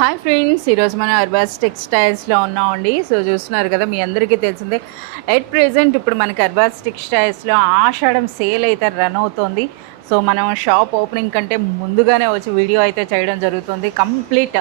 Hi friends, ఈరోజు మనం అర్బాస్ టెక్స్టైల్స్లో ఉన్నామండి. సో చూస్తున్నారు కదా, మీ అందరికీ తెలిసిందే ఎట్ ప్రెజెంట్ ఇప్పుడు మనకి అర్బాస్ టెక్స్టైల్స్లో ఆషాఢం సేల్ అయితే రన్ అవుతుంది. సో మనం షాప్ ఓపెనింగ్ కంటే ముందుగానే వచ్చి వీడియో అయితే చేయడం జరుగుతుంది. కంప్లీట్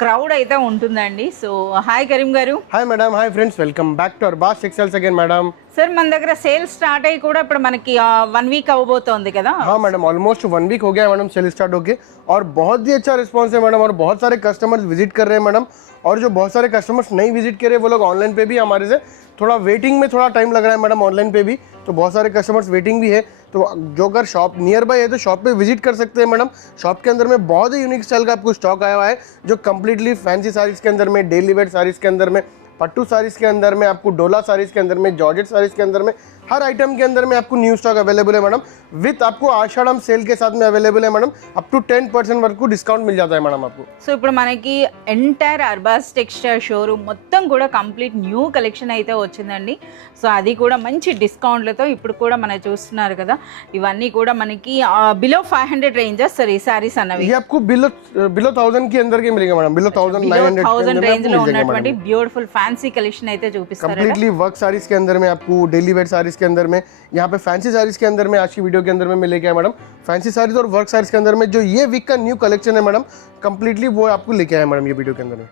క్రౌడ్ అయితే ఉంటుందండి. So hi Karim garu. Hi madam. Hi friends, welcome back to Arbaz textiles again madam. Sir మన దగ్గర సేల్ స్టార్ట్ అయ్యి కూడా ఇప్పుడు మనకి 1 వీక్ అవ్వబోతోంది కదా. हाँ मैडम, ऑलमोस्ट 1 वीक हो गया है मैडम सेल स्टार्ट होके, और बहुत ही अच्छा रिस्पांस है मैडम, और बहुत सारे कस्टमर्स विजिट कर रहे हैं मैडम. और जो बहुत सारे कस्टमर्स नहीं विजिट कर रहे वो लोग ऑनलाइन पे भी हमारे से थोड़ा वेटिंग में थोड़ा टाइम लग रहा है मैडम, ऑनलाइन पे भी. तो बहुत सारे कस्टमर्स वेटिंग भी है, तो जो अगर शॉप नियर बाय है तो शॉप पे विजिट कर सकते हैं मैडम. शॉप के अंदर में बहुत ही यूनिक स्टाइल का आपको स्टॉक आया हुआ है, जो कम्प्लीटली फैंसी साड़ीज़ के अंदर में, डेली वेयर साड़ीज़ के अंदर में, पट्टू साड़ीज़ के अंदर में, आपको डोला साड़ीज़ के अंदर में, जॉर्जेट साड़ीज़ के अंदर में, हर आइटम के अंदर में आपको न्यू स्टॉक अवेलेबल है मैडम. विथ आपको आषाढ़म सेल के साथ में अवेलेबल है मैडम. अप टू 10% वరకు डिस्काउंट मिल जाता है मैडम आपको. సో ఇప్పుడు మనకి ఎంటైర్ అర్బాస్ టెక్స్టైల్ షోరూమ్ మొత్తం కూడా కంప్లీట్ న్యూ కలెక్షన్ అయితే వచ్చిందండి. సో అది కూడా మంచి డిస్కౌంట్లతో ఇప్పుడు కూడా మనం చూస్తున్నారు కదా, ఇవన్నీ కూడా మనకి బిలో 500 రేంజెస్ సార్ ఈ సారీస్ అన్నవి. ये आपको बिलो 1000 के अंदर के मिलेगा मैडम. बिलो 1000 రేంజ్ లో ఉన్నటువంటి బ్యూటిఫుల్ ఫ్యాన్సీ కలెక్షన్ అయితే చూపిస్తారు. कंप्लीटली वर्क साड़ीज के अंदर में, आपको डेली वेयर साड़ीज के अंदर में, यहाँ पे फैंसी साड़ीज के अंदर में आज की वीडियो के अंदर में लेके आए मैडम. फैंसी साड़ीज और वर्क साड़ीज के अंदर में जो ये वीक का न्यू कलेक्शन है मैडम, कंप्लीटली वो आपको लेके आए मैडम ये वीडियो के अंदर में.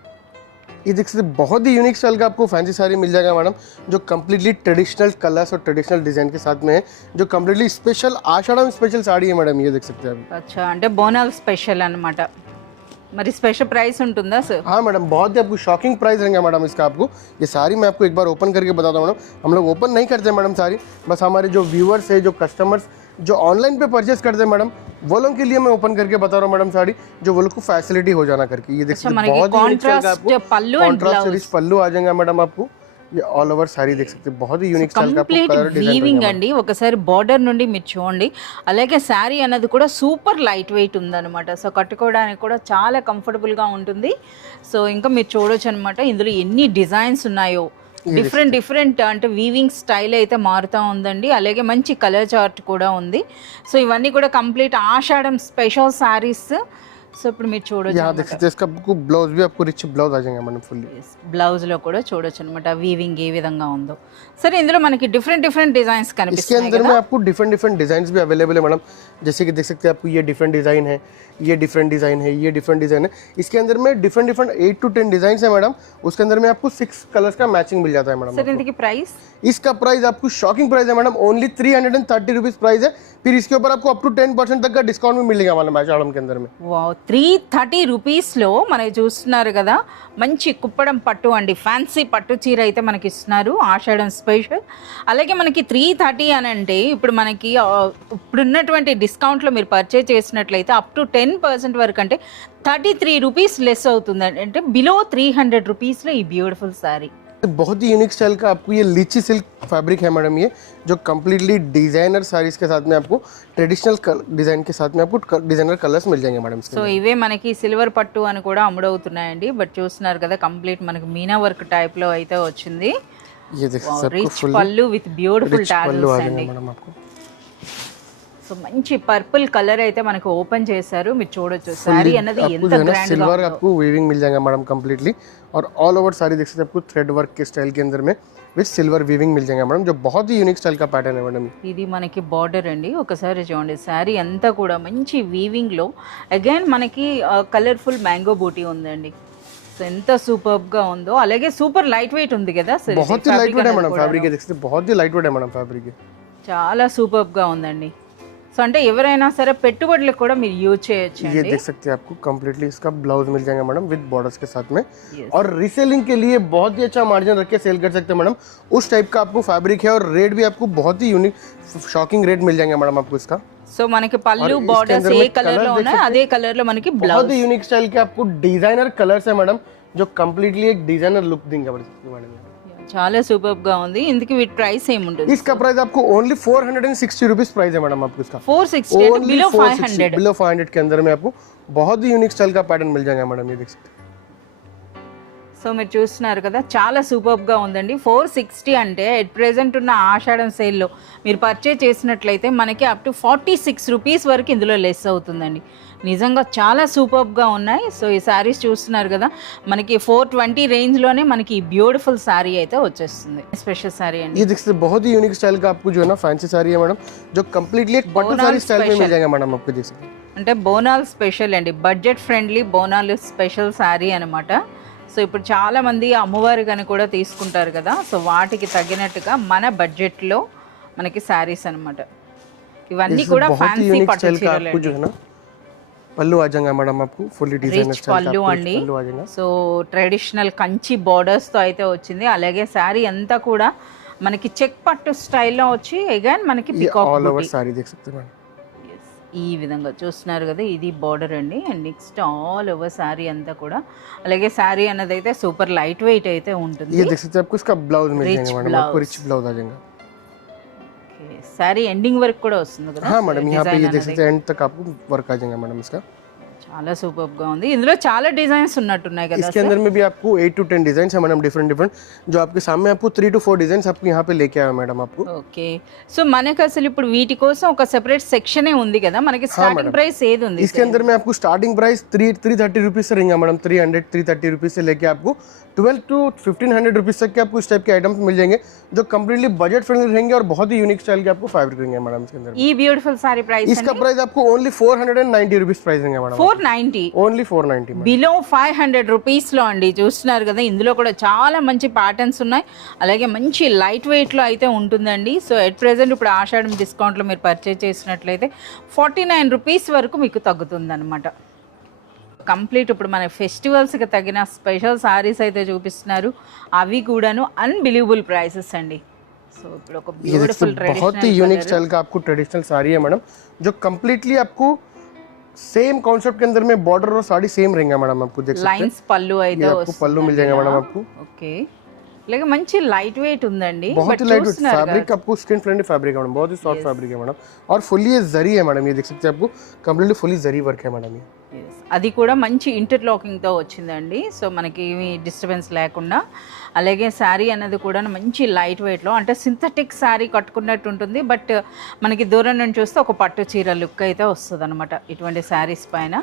ये देख सकते बहुत ही यूनिक स्टाइल का आपको फैंसी साड़ी मिल जाएगा मैडम, जो कम्प्लीटली ट्रेडिशनल कलर्स और ट्रेडिशनल डिजाइन के साथ में है, जो कम्प्लीटली स्पेशल आषाढ़म स्पेशल साड़ी है मैडम. ये देख सकते हैं आप. अच्छा, అంటే బోనాల్ స్పెషల్ అన్నమాట. మరి స్పెషల్ ప్రైస్ ఉంటుందా సార్? हाँ मैडम, बहुत ही आपको शॉकिंग प्राइस रहेगा मैडम इसका. आपको ये सारी मैं आपको एक बार ओपन करके बताता हूँ मैडम. हम लोग ओपन नहीं करते मैडम सारी, बस हमारे जो व्यूअर्स है, जो कस्टमर्स जो ऑनलाइन पे परचेस करते हैं मैडम, वो लोगों के लिए मैं ओपन करके बता रहा हूँ मैडम साड़ी, जो वो लोग को फैसिलिटी हो जाना करके. ये देखिए बहुत ही कॉन्ट्रास्ट पल्लू आ जाएगा मैडम आपको. ये ऑल ओवर साड़ी देख सकते हैं, बहुत ही यूनिक स्टाइल का आपको कलर डिजाइन వీవింగ్ అండి. ఒకసారి బార్డర్ నుండి మీరు చూడండి. అలాగే శారీ అన్నది కూడా సూపర్ లైట్ వెయిట్ ఉందన్నమాట. సో కట్టుకోవడానికి కూడా చాలా కంఫర్టబుల్ గా ఉంటుంది. సో ఇంకా మీరు చూడొచ్చు అనమాట, ఇందులో ఎన్ని డిజైన్స్ ఉన్నాయో. డిఫరెంట్ అంటే వీవింగ్ స్టైల్ అయితే మారుతూ ఉందండి. అలాగే మంచి కలర్ చార్ట్ కూడా ఉంది. సో ఇవన్నీ కూడా కంప్లీట్ ఆషాఢం స్పెషల్ శారీస్. సో ఇప్పుడు మీరు చూడొచ్చు, यहाँ देख सकते हैं इसका आपको ब्लाउज भी आपको रिच ब्लाउज आ जाएगा मैडम फुल्ली. బ్లౌజ్ లో కూడా చూడొచ్చు అనమాట వీవింగ్ ఏ విధంగా ఉందో. సరే, ఇందులో మనకి డిఫరెంట్ డిజైన్స్ इसके కనిపిస్తాయి अंदर में आपको डिफरेंट डिजाइन भी अवेलेबल है मैडम. जैसे कि देख सकते हैं आपको ये डिफरेंट डिजाइन है, ये डिफरेंट डिजाइन है, ये डिफरेंट डिजाइन है. इसके अंदर में डिफरेंट 8 to 10 डिजाइन है मैडम. उसके अंदर में आपको 6 कलर्स का मैचिंग मिल जाता है मैडम. సరే, ఇందుకి ప్రైస్? इसका प्राइस आपको शॉकिंग प्राइस है मैडम, ओनली 330 रुपीज प्राइस है. फिर इसके ऊपर आपको अप टू 10% तक का डिस्काउंट भी मिलेगा मैडम आषाढ़म के अंदर में. వావ్, 330 రూపీస్లో మనకి చూస్తున్నారు కదా, మంచి కుప్పడం పట్టు అండి. ఫ్యాన్సీ పట్టు చీర అయితే మనకి ఇస్తున్నారు ఆషాఢం స్పెషల్. అలాగే మనకి 330 అని అంటే ఇప్పుడు మనకి ఇప్పుడున్నటువంటి డిస్కౌంట్లో మీరు పర్చేజ్ చేసినట్లయితే అప్ టు 10% వరకు, అంటే 33 రూపీస్ లెస్ అవుతుందండి. అంటే బిలో 300 రూపీస్లో ఈ బ్యూటిఫుల్ శారీ. बहुत ही यूनिक स्टाइल का आपको ये लीची सिल्क फैब्रिक है मैडम, ये जो कम्प्लीटली डिजाइनर साड़ीज के साथ में आपको ट्रेडिशनल डिजाइन के साथ में आपको डिजाइनर कलर्स मिल जाएंगे मैडम. సో ఇవే మనకి సిల్వర్ పట్టు అని కూడా అమ్ముడవుతున్నాయండి. బట్ చూస్తున్నారు కదా, కంప్లీట్ మనకి మీనా వర్క్ టైప్ లో అయితే వచ్చింది. ये देख सकते हैं రిచ్ పల్లు విత్ బ్యూటిఫుల్ టాజల్స్ అండి. मैडम आपको సో మంచి పర్పుల్ కలర్ అయితే మనకు ఓపెన్ చేశారు. మీరు చూడొచ్చు శారీ అన్నది ఎంత గ్రాండ్ सिल्वर आपको वीविंग मिल जाएगा मैडम कम्प्लीटली, और ऑल ओवर साड़ी देख सकते हैं आपको थ्रेड वर्क के स्टाइल के अंदर में विथ सिल्वर वीविंग मिल जाएगा मैडम, जो बहुत ही यूनिक स्टाइल का पैटर्न है मैडम. ఇది మనకి బార్డర్ అండి. ఒకసారి చూడండి, శారీ అంతా కూడా మంచి వీవింగ్ లో అగైన్ మనకి కలర్ఫుల్ మ్యాంగో బూటీ ఉందండి. సో ఎంత సూపర్ గా ఉందో. అలాగే సూపర్ లైట్ వెయిట్ ఉంది కదా సార్. बहुत ही लाइट वेट है मैडम फैब्रिक, देख सकते हैं बहुत ही लाइट वेट है मैडम फैब्रिक. చాలా సూపర్ గా ఉందండి. సో అంటే ఎవరైనా సరే పెట్టుబడులకు కూడా మీరు యూజ్ చేయొచ్చు. ये देख सकते हैं आपको कम्प्लीटली इसका ब्लाउज मिल जाएगा मैडम विद बॉर्डर्स के साथ में. और रीसेलिंग के लिए बहुत ही अच्छा मार्जिन रख के सेल कर सकते हैं मैडम. उस टाइप का आपको फैब्रिक है, और रेट भी आपको बहुत ही यूनिक शॉकिंग रेट मिल जाएंगे मैडम आपको इसका. సో మనకి పళ్ళు బార్డర్స్ ఏ కలర్ లో ఉన్నాయి అదే కలర్ లో మనకి बहुत బ్లౌజ్. ही यूनिक स्टाइल के आपको डिजाइनर कलर्स है मैडम, जो कम्प्लीटली एक डिजाइनर लुक देंगे मैडम. చాలా సూపర్ గా ఉంది. ఇందుకు వీటి ప్రైస్ ఏముంటుంది? इसका प्राइस आपको ओनली 460 रुपीज प्राइस है मैडम आपको इसका. 460 बिलो 500. बिलो 500 के अंदर में आपको बहुत ही यूनिक स्टाइल का पैटर्न मिल जाएगा मैडम. ये देख सकते हैं. సో మీరు చూస్తున్నారు కదా, చాలా సూపర్గా ఉందండి. 460 అంటే ఎట్ ప్రెజెంట్ ఉన్న ఆషాఢం సేల్లో మీరు పర్చేజ్ చేసినట్లయితే మనకి అప్ టు 46 రూపీస్ వరకు ఇందులో లెస్ అవుతుందండి. నిజంగా చాలా సూపర్గా ఉన్నాయి. సో ఈ శారీస్ చూస్తున్నారు కదా, మనకి 420 రేంజ్లోనే మనకి ఈ బ్యూటిఫుల్ శారీ అయితే వచ్చేస్తుంది. స్పెషల్ శారీ అండి. ये देखिए बहुत ही यूनिक स्टाइल का आपको जो है ना फैंसी साड़ी है मैडम, जो कम्प्लीटली एक पट्टू साड़ी स्टाइल में मिल जाएगा मैडम आपको, देख सकते हैं. అంటే బోనాల్ స్పెషల్ అండి, బడ్జెట్ ఫ్రెండ్లీ బోనాల్ స్పెషల్ శారీ అనమాట. సో ఇప్పుడు చాలా మంది అమ్మవారి కానీ కూడా తీసుకుంటారు కదా, సో వాటికి తగినట్టుగా మన బడ్జెట్లో మనకి శారీస్ అనమాట. ఇవన్నీ కూడా ఫ్యాన్సీ పట్టు చీరలు. जो है ना పళ్ళు ఆ జాంగా మేడం आपको ఫుల్లీ డిజైనర్ రిచ్ పళ్ళు అండి. సో ట్రెడిషనల్ కంచి బోర్డర్స్తో అయితే వచ్చింది. అలాగే శారీ అంతా కూడా మనకి చెక్ పట్టు స్టైల్లో వచ్చి అగైన్ మనకి పికాక్ ఆల్ ఓవర్ సారీ देख सकते हैं. ఈ విధంగా చూస్తున్నారు కదా, ఇది బార్డర్ అండి. And next all over sari అంతా కూడా, అలాగే శారీ అన్నది అయితే సూపర్ లైట్ వెయిట్ అయితే ఉంటుంది. ये देख सकते हैं आपको इसका ब्लाउज मिल जाएगा मैडम, आपको रिच ब्लाउज आ जाएगा. శారీ ఎండింగ్ వరకు కూడా వస్తుంది కదా. हाँ मैडम, यहाँ पे ये देख सकते हैं एंड तक आपको वर्क आ जाएगा मैडम इसका. చాలా సూపర్ గా ఉంది. ఇందులో చాలా డిజైన్స్ ఉన్నట్టున్నాయి కదా. इसके अंदर में भी आपको 8 to 10 डिजाइन है मैडम, डिफरेंट डिफरेंट. जो आपके सामने आपको 3 to 4 डिजाइन आपको यहाँ पे लेके आया मैडम आपको. ఓకే. సో మనకి అసలు ఇప్పుడు వీటి కోసం ఒక సెపరేట్ సెక్షనే ఉంది కదా. మనకి స్టార్టింగ్ ప్రైస్ ఏది ఉంది? इसके अंदर में आपको स्टार्टिंग प्राइस 330 रुपीज से रहेंगे मैडम. 300 330 रुपीज से लेके आपको 12 to 1500 रुपीज तक के आपको इस टाइप के आइटम्स मिल जाएंगे, जो कम्प्लीटली बजट फ्रेंडली रहेंगे और बहुत ही यूनिक स्टाइल के आपको फैब्रिक रहेंगे मैडम. इसके अंदर ఈ బ్యూటిఫుల్ సారీ ప్రైస్ इसका प्राइस आपको ओनली 490 रुपीज प्राइस रहेंगे मैडम. 490 ఓన్లీ 490 బిలో 500 రూపీస్లో అండి. చూస్తున్నారు కదా, ఇందులో కూడా చాలా మంచి ప్యాటర్న్స్ ఉన్నాయి. అలాగే మంచి లైట్ వెయిట్లో అయితే ఉంటుందండి. సో ఎట్ ప్రెజెంట్ ఇప్పుడు ఆషాఢం డిస్కౌంట్లో మీరు పర్చేజ్ చేసినట్లయితే 49 రూపీస్ వరకు మీకు తగ్గుతుంది అనమాట. కంప్లీట్ ఇప్పుడు మన ఫెస్టివల్స్కి తగిన స్పెషల్ సారీస్ అయితే చూపిస్తున్నారు. అవి కూడాను అన్బిలీవబుల్ ప్రైసెస్ అండి. సో ఇప్పుడు ఒక బ్యూటిఫుల్ बहुत ही यूनिक स्टाइल का आपको ट्रेडिशनल साड़ी है मैडम, जो कम्प्लीटली आपको सेम कॉन्सेप्ट के अंदर में बॉर्डर और साड़ी सेम रहेंगे मैडम. आपको देख सकते हैं లైన్స్ పళ్ళు అయితే आपको पल्लू मिल जाएगा मैडम आपको. ఓకే. అలాగే మంచి లైట్ వెయిట్ ఉందండి. बहुत ही लाइट वेट फैब्रिक, आपको स्किन फ्रेंडली फैब्रिक है मैडम, बहुत ही सॉफ्ट फैब्रिक है मैडम. और फुली ये जरी है मैडम, ये देख सकते हैं आपको कम्प्लीटली फुली जरी वर्क है मैडम. ये అది కూడా మంచి ఇంటర్లాకింగ్తో వచ్చిందండి. సో మనకి ఏమి డిస్టర్బెన్స్ లేకుండా. అలాగే శారీ అన్నది కూడా మంచి లైట్ వెయిట్లో, అంటే సింథటిక్ శారీ కట్టుకున్నట్టు ఉంటుంది. బట్ మనకి దూరం నుంచి చూస్తే ఒక పట్టు చీర లుక్ అయితే వస్తుంది అనమాట ఇటువంటి శారీస్ పైన.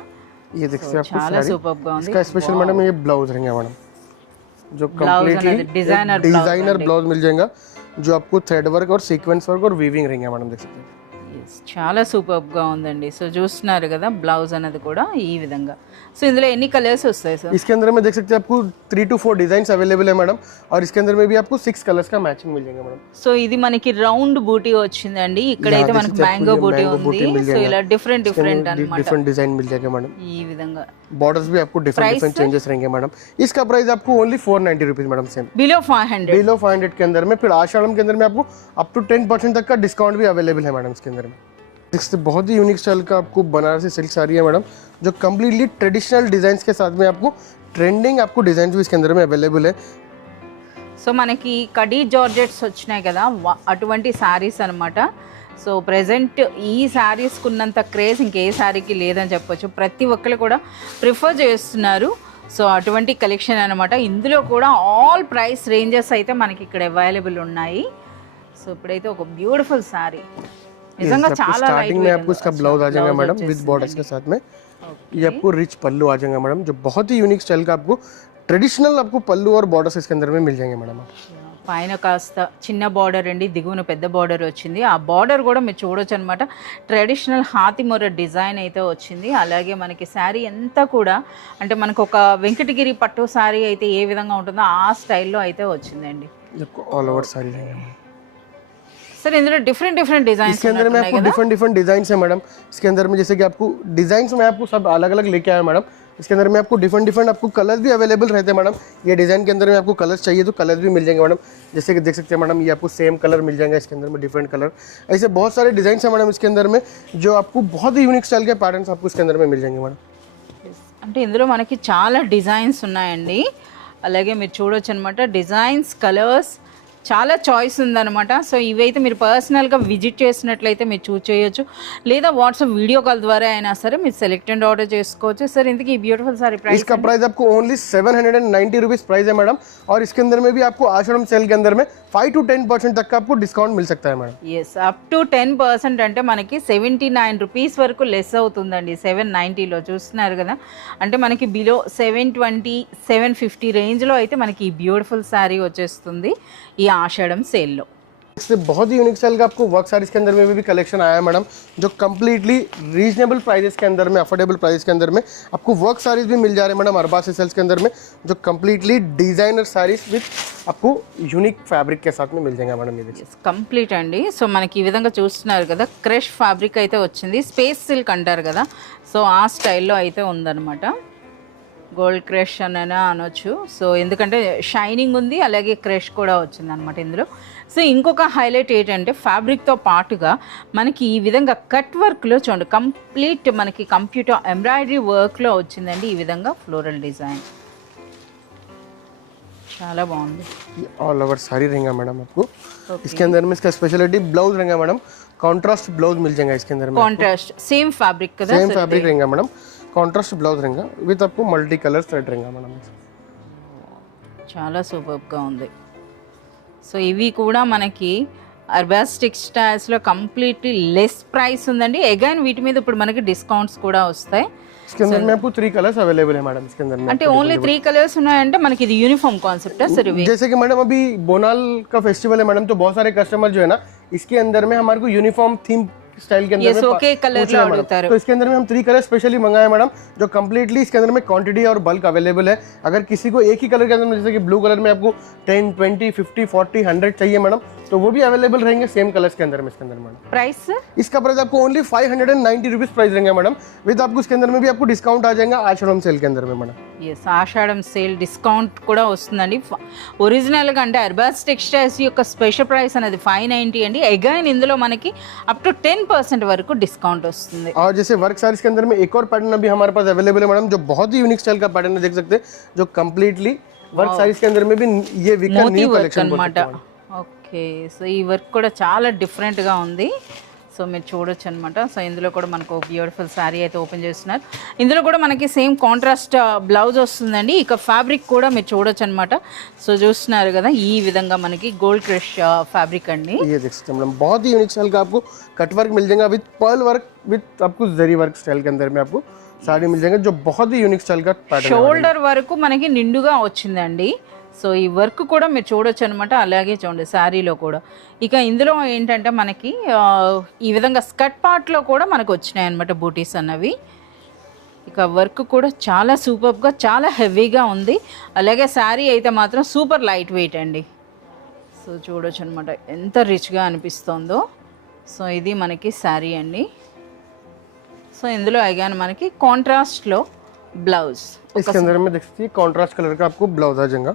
ये देख सकते हैं आपको చాలా సూపర్ గా ఉంది. इसका स्पेशल मैडम ये ब्लाउज रहेंगे मैडम, जो कम्प्लीटली डिजाइनर ब्लाउज मिल जाएगा, जो आपको थ्रेड वर्क और सीक्वेंस वर्क और वीविंग रहेंगे मैडम. देख सकते हैं చాలా సూపర్గా ఉందండి. సో చూస్తున్నారు కదా, బ్లౌజ్ అనేది కూడా ఈ విధంగా. సో ఇందులో ఎన్ని కలర్స్ వస్తాయి సార్? इसके अंदर में देख सकते हैं आपको 3 to 4 डिजाइन अवेलेबल है मैडम, और इसके अंदर में भी आपको 6 कलर्स का मैचिंग मिल जाएगा मैडम. సో ఇది మనకి రౌండ్ బూటీ వచ్చిందండి. ఇక్కడైతే మనకి మ్యాంగో బూటీ ఉంది. సో ఇలా డిఫరెంట్ అన్నమాట, डिफरेंट डिजाइन मिल जाएगा मैडम. ఈ विधंगा बॉर्डर्स भी आपको डिफरेंट चेंजेस रहेंगे मैडम. इसका प्राइस आपको only 490 rupees madam, same below 500. Below 500 के अंदर में. फिर आषाढ़म के अंदर में आपको अप टू 10% तक का डिस्काउंट भी अवेलेबल है मैडम. इसके अंदर में बहुत ही यूनिक स्टाइल का आपको बनारसी सिल्क साड़ी है मैडम, जो कम्प्लीटली ट्रेडिशनल डिजाइन के साथ में आपको ट्रेंडिंग आपको डिजाइन भी इसके अंदर में अवेलेबल है. సో మనకి కడీ జార్జెట్స్ వచ్చినాయి కదా, అటువంటి శారీస్ అనమాట. సో ప్రెజెంట్ ఈ శారీస్కి ఉన్నంత క్రేజ్ ఇంకే శారీకి లేదని చెప్పొచ్చు. ప్రతి ఒక్కరు కూడా ప్రిఫర్ చేస్తున్నారు. సో అటువంటి కలెక్షన్ అనమాట. ఇందులో కూడా ఆల్ ప్రైస్ రేంజెస్ అయితే మనకి ఇక్కడ అవైలబుల్ ఉన్నాయి. సో ఇప్పుడైతే ఒక బ్యూటిఫుల్ శారీ, నిజంగా చాలా स्टार्टिंग में आपको इसका ब्लाउज आ जाएगा मैडम विद बॉर्डर्स के साथ में. ये आपको रिच पल्लू आ जाएगा मैडम, जो बहुत ही यूनिक स्टाइल का आपको ट्रेडिशनल आपको पल्लू और बॉर्डर्स इसके अंदर में मिल जाएंगे मैडम. పైన కాస్త చిన్న బార్డర్ అండి, దిగువన పెద్ద బార్డర్ వచ్చింది. ఆ బార్డర్ కూడా మీరు చూడొచ్చు అనమాట. ట్రెడిషనల్ హాతిమొర డిజైన్ అయితే వచ్చింది. అలాగే మనకి శారీ అంతా కూడా అంటే మనకు ఒక వెంకటగిరి పట్టు శారీ అయితే ఏ విధంగా ఉంటుందో ఆ స్టైల్లో అయితే వచ్చిందండి. ऑल ओवर साड़ी रहेंगे सर. इंదులో डिफरेंट डिजाइन्स इसके अंदर में आपको डिफरेंट डिजाइन्स है मैडम. इसके अंदर में जैसे कि आपको डिजाइन्स में आपको सब अलग अलग लेके आया मैडम. इसके अंदर में आपको डिफरेंट आपको कलर्स भी अवेलेबल रहते हैं मैडम. ये डिजाइन के अंदर में आपको कलर्स चाहिए तो कलर्स भी मिल जाएंगे मैडम. जैसे कि देख सकते हैं मैडम, ये आपको सेम कलर मिल जाएगा इसके अंदर में, डिफरेंट कलर. ऐसे बहुत सारे डिजाइन है मैडम इसके अंदर में, जो आपको बहुत ही यूनिक स्टाइल के पैटर्न्स आपको इसके अंदर में मिल जाएंगे मैडम. అంటే ఇందులో మనకి చాలా డిజైన్స్ ఉన్నాయండి. అలాగే మీరు చూడొచ్చు అనమాట. డిజైన్స్, కలర్స్ చాలా చాయిస్ ఉందన్నమాట. సో ఇవైతే మీరు పర్సనల్గా విజిట్ చేసినట్లయితే మీరు చూస్ చేయొచ్చు, లేదా వాట్సాప్ వీడియో కాల్ ద్వారా అయినా సరే మీరు సెలెక్ట్ అండ్ ఆర్డర్ చేసుకోవచ్చు. సార్ ఇంతకీ ఈ బ్యూటిఫుల్ సారీ ప్రైస్? इसका प्राइस आपको ओनली 790 रुपीज़ प्राइस है मैडम, और इसके अंदर में भी आपको आश्रम सेल के अंदर में 5 to 10% तक का आपको डिस्काउंट मिल सकता है मैडम. ఎస్, అప్ టు 10% అంటే మనకి 79 రూపీస్ వరకు లెస్ అవుతుందండి 790లో. చూస్తున్నారు కదా, అంటే మనకి బిలో 720 750 రేంజ్లో అయితే మనకి ఈ బ్యూటిఫుల్ శారీ వచ్చేస్తుంది ఈ ఆషాఢం సేల్లో. इससे बहुत ही यूनिक स्टाइल का आपको वर्क साड़ीज़ के अंदर में भी कलेक्शन आया है मैडम, जो कम्प्लीटली रीजनेबल प्राइसेस के अंदर में, अफोर्डेबल प्राइस के अंदर में आपको वर्क साड़ीज़ भी मिल जा रहे हैं मैडम अरबाज सेल्स के अंदर में, जो कम्प्लीटली डिज़ाइनर साड़ीज़ विथ आपको यूनिक फैब्रिक के साथ में मिल जाएंगे मैडम. ये देखिए కంప్లీట్ అండి. సో మనకి ఈ విధంగా చూస్తున్నారు కదా, క్రష్ ఫ్యాబ్రిక్ అయితే వచ్చింది, స్పేస్ సిల్క్ అంటారు కదా, సో ఆ స్టైల్లో అయితే ఉందన్నమాట. గోల్డ్ క్రష్ అని అనొచ్చు. సో ఎందుకంటే షైనింగ్ ఉంది, అలాగే క్రష్ కూడా వచ్చింది అనమాట ఇందులో. సో ఇంకొక హైలైట్ ఏంటంటే ఫ్యాబ్రిక్తో పాటుగా మనకి ఈ విధంగా కట్ వర్క్లో చూడండి, కంప్లీట్ మనకి కంప్యూటర్ ఎంబ్రాయిడరీ వర్క్లో వచ్చిందండి ఈ విధంగా ఫ్లోరల్ డిజైన్. చాలా బాగుంది. ऑल ओवर साड़ी रहेगा मैडम आपको. इसके अंदर में इसका स्पेशलिटी ब्लाउज रहेगा मैडम, कॉन्ट्रास्ट ब्लाउज मिल जाएगा इसके अंदर में. కాంట్రాస్ట్ సేమ్ ఫ్యాబ్రిక్ కదా, सेम फैब्रिक रहेगा मैडम, कॉन्ट्रास्ट ब्लाउज रहेगा विथ आपको मल्टी कलर थ्रेड रहेगा मैडम. చాలా సూపర్గా ఉంది. సో ఇవి కూడా మనకి అర్బాస్ టెక్స్టైల్స్లో కంప్లీట్లీ లెస్ ప్రైస్ ఉందండి. అగైన్ వీటి మీద ఇప్పుడు మనకి డిస్కౌంట్స్ కూడా వస్తాయి. इसके अंदर में आपको 3 कलर्स अवेलेबल है मैडम. इसके अंदर में అంటే ఓన్లీ 3 కలర్స్ ఉన్నాయంటే మనకి ఇది యూనిఫామ్ కాన్సెప్టా सर? ఇవి जैसे कि मैडम अभी बोनाल का फेस्टिवल है मैडम, तो बहुत सारे कस्टमर जो है ना इसके अंदर में हमारे को यूनिफॉर्म थीम स्टाइल के अंदर ये में ओके कलर लो अड़ुतारू. तो इसके अंदर में हम 3 कलर स्पेशली मंगाए मैडम, जो कम्प्लीटली इसके अंदर में क्वांटिटी और बल्क अवेलेबल है. अगर किसी को एक ही कलर के अंदर में, जैसे कि ब्लू कलर में आपको 10 20 50 40 100 चाहिए मैडम, तो वो भी अवेलेबल रहेंगे सेम कलर्स के अंदर में. इसके अंदर मैडम ప్రైస్ इसका प्राइस आपको ओनली 590 रुपीज़ प्राइस रहेंगे मैडम, विद आपको इसके अंदर में भी आपको डिस्काउंट आ जाएगा आश्रम सेल के अंदर में मैडम. ఎస్, ఆషాఢం సేల్ డిస్కౌంట్ కూడా వస్తుందండి. ఒరిజినల్గా అంటే అర్బాస్ టెక్స్టైల్స్ యొక్క స్పెషల్ ప్రైస్ అనేది 590 అండి. అగైన్ ఇందులో మనకి అప్ టు 10% వరకు డిస్కౌంట్ వస్తుంది. और जैसे वर्क साड़ीज के अंदर में एक और पैटर्न अभी हमारे पास अवेलेबल है मैडम, जो बहुत ही यूनिक स्टाइल का पैटर्न है, देख सकते हैं, जो कम्प्लीटली वर्क साड़ीज के अंदर में भी ये वीकर మోతీ न्यू వర్క్ कलेक्शन అనమాట. ఓకే, సో ఈ వర్క్ కూడా చాలా డిఫరెంట్గా ఉంది. సో మీరు చూడొచ్చు అనమాట. సో ఇందులో కూడా మనకు బ్యూటిఫుల్ శారీ అయితే ఓపెన్ చేస్తున్నారు. ఇందులో కూడా మనకి సేమ్ కాంట్రాస్ట్ బ్లౌజ్ వస్తుందండి. ఇక ఫ్యాబ్రిక్ కూడా మీరు చూడొచ్చు అనమాట. సో చూస్తున్నారు కదా, ఈ విధంగా మనకి గోల్డ్ క్రష్ ఫ్యాబ్రిక్ అండి. ये देख सकते हैं मैडम, बहुत ही यूनिक स्टाइल का आपको कट वर्क मिल जाएगा विद पर्ल वर्क, विद आपको जरी वर्क स्टाइल के अंदर में आपको साड़ी मिल जाएगा, जो बहुत ही यूनिक स्टाइल का पैटर्न है. షోల్డర్ వరకు మనకి నిండుగా వచ్చిందండి. సో ఈ వర్క్ కూడా మీరు చూడొచ్చు అనమాట. అలాగే చూడండి శారీలో కూడా. ఇక ఇందులో ఏంటంటే మనకి ఈ విధంగా స్కర్ట్ పార్ట్లో కూడా మనకు వచ్చినాయి అనమాట బూటీస్ అన్నవి. ఇక వర్క్ కూడా చాలా సూపర్గా, చాలా హెవీగా ఉంది. అలాగే శారీ అయితే మాత్రం సూపర్ లైట్ వెయిట్ అండి. సో చూడొచ్చు అనమాట ఎంత రిచ్గా అనిపిస్తుందో. సో ఇది మనకి శారీ అండి. సో ఇందులో అగాన్ మనకి కాంట్రాస్ట్లో బ్లౌజ్. इसके अंदर में देख सकते हैं कॉन्ट्रास्ट कलर का आपको ब्लाउज आ जाएगा.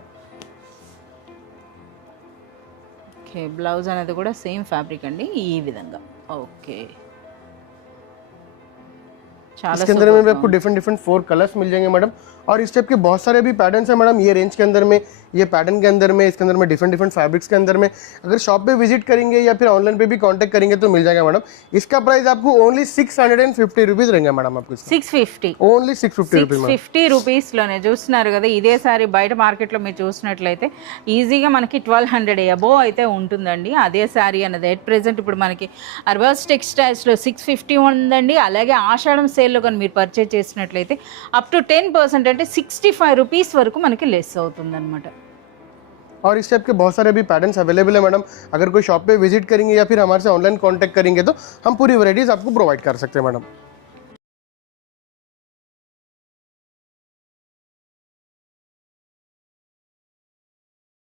ఓకే, బ్లౌజ్ అనేది కూడా సేమ్ ఫ్యాబ్రిక్ అండి ఈ విధంగా. ఓకే, చాలా इसके अंदर में भी आपको डिफरेंट 4 कलर्स मिल जाएंगे मैडम, और इस टाइप के बहुत सारे भी पैटर्न्स हैं मैडम. ये रेंज के अंदर में, ये पैटर्न के अंदर में, इसके अंदर में डिफरेंट फैब्रिक्स के अंदर में. अगर शॉप पे विजिट करेंगे या फिर ऑनलाइन पे भी कांटेक्ट करेंगे तो मिल जाएगा मैडम. इसका प्राइस आपको ओनली 650 रुपीज़ रहेगा मैडम आपको. 650 ओनली 650 रुपीज़. 650 రూపీస్లోనే చూస్తున్నారు కదా. ఇదే సారీ బయట మార్కెట్లో మీరు చూసినట్లయితే ఈజీగా మనకి 1200 అబోవ్ అయితే ఉంటుందండి. అదే శారీ అనేది ఎట్ ప్రెజెంట్ ఇప్పుడు మనకి అర్బాస్ టెక్స్టైల్స్లో 650 ఉందండి. అలాగే ఆషాఢం సేల్లో కానీ మీరు పర్చేజ్ చేసినట్లయితే అప్ టు 10% అంటే 65 రూపీస్ వరకు మనకి లెస్ అవుతుంది అనమాట. और इस टाइप के बहुत सारे भी पैटर्न्स अवेलेबल है मैडम. अगर कोई शॉप पे विजिट करेंगे या फिर हमारे से ऑनलाइन कांटेक्ट करेंगे तो हम पूरी वैराइटीज़ आपको प्रोवाइड कर सकते हैं मैडम.